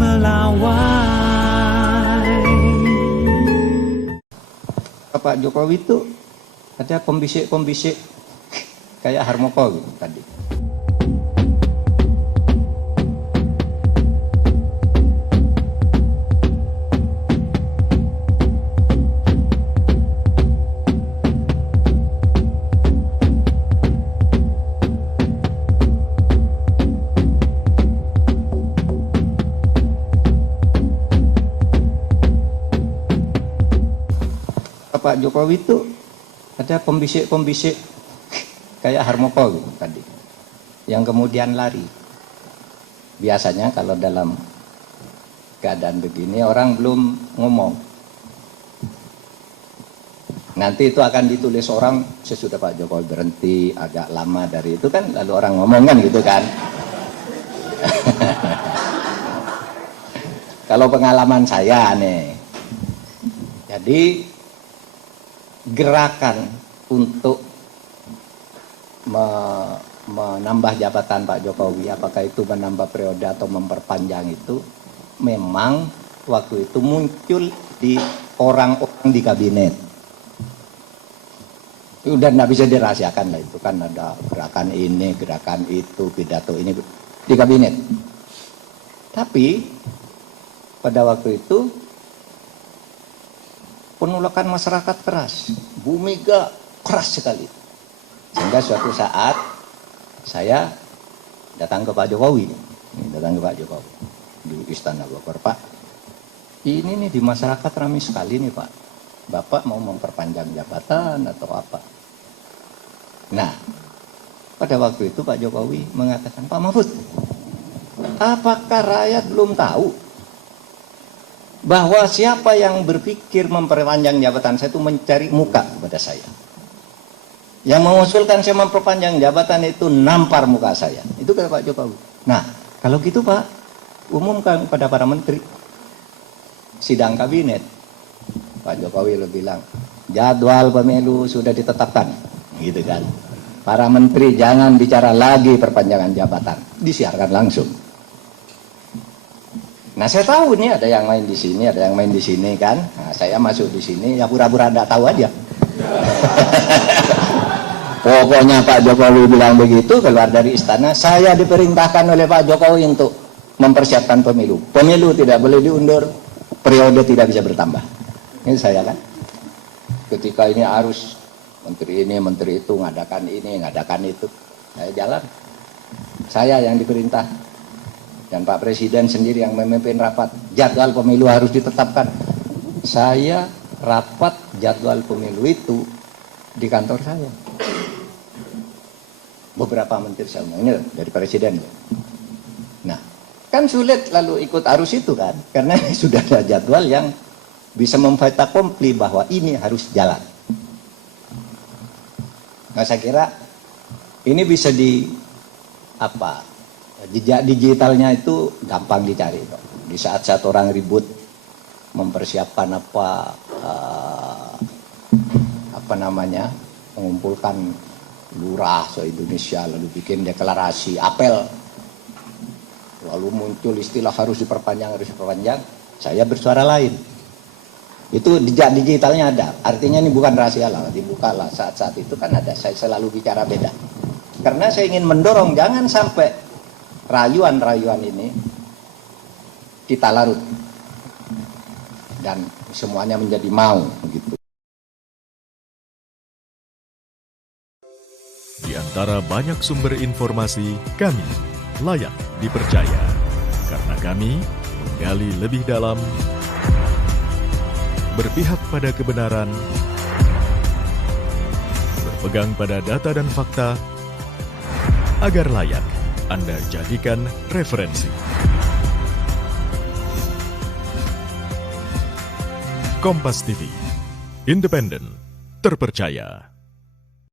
melawai. Pak Jokowi itu ada pembisik-pembisik kayak Harmoko gitu tadi. Pak Jokowi itu ada pembisik-pembisik kayak Harmoko gitu tadi, yang kemudian lari. Biasanya kalau dalam keadaan begini orang belum ngomong, nanti itu akan ditulis orang sesudah Pak Jokowi berhenti agak lama dari itu kan, lalu orang ngomong kan gitu kan. Kalau pengalaman saya nih, jadi gerakan untuk menambah jabatan Pak Jokowi, apakah itu menambah periode atau memperpanjang, itu memang waktu itu muncul di orang-orang di kabinet. Udah nggak bisa dirahasiakan lah, itu kan ada gerakan ini, gerakan itu, pidato ini di kabinet. Tapi pada waktu itu penolakan masyarakat keras, Bu Mega keras sekali. Sehingga suatu saat saya datang ke Pak Jokowi, di Istana Bogor. Pak, ini nih di masyarakat ramai sekali nih Pak, Bapak mau memperpanjang jabatan atau apa? Nah, pada waktu itu Pak Jokowi mengatakan, Pak Mahfud, apakah rakyat belum tahu bahwa siapa yang berpikir memperpanjang jabatan saya itu mencari muka kepada saya? Yang mengusulkan saya memperpanjang jabatan itu nampar muka saya. Itu kata Pak Jokowi. Nah, kalau gitu Pak, umumkan kepada para menteri. Sidang kabinet, Pak Jokowi lo bilang, jadwal pemilu sudah ditetapkan, gitu kan. Para menteri jangan bicara lagi perpanjangan jabatan, disiarkan langsung. Nah, saya tahu nih ada yang main di sini, ada yang main di sini kan. Nah, saya masuk di sini ya pura-pura enggak tahu aja. Pokoknya Pak Jokowi bilang begitu, keluar dari istana, saya diperintahkan oleh Pak Jokowi untuk mempersiapkan pemilu. Pemilu tidak boleh diundur, periode tidak bisa bertambah. Ini saya kan. Ketika ini harus menteri ini, menteri itu, ngadakan ini, ngadakan itu. Saya jalan. Saya yang diperintah. Dan Pak Presiden sendiri yang memimpin rapat. Jadwal pemilu harus ditetapkan. Saya rapat jadwal pemilu itu di kantor saya. Beberapa menteri saya ini dari Presiden. Nah, kan sulit lalu ikut arus itu kan. Karena sudah ada jadwal yang bisa memfait akompli bahwa ini harus jalan. Nah, saya kira ini bisa jejak digitalnya itu gampang dicari kok. Di saat-saat orang ribut mempersiapkan mengumpulkan lurah se-Indonesia, lalu bikin deklarasi, apel, lalu muncul istilah harus diperpanjang, saya bersuara lain. Itu jejak digitalnya ada, artinya ini bukan rahasia lah, dibuka lah saat-saat itu kan ada. Saya selalu bicara beda, karena saya ingin mendorong jangan sampai rayuan-rayuan ini kita larut dan semuanya menjadi mau begitu. Di antara banyak sumber informasi, kami layak dipercaya karena kami menggali lebih dalam, berpihak pada kebenaran, berpegang pada data dan fakta, agar layak Anda jadikan referensi. Kompas TV, independen, terpercaya.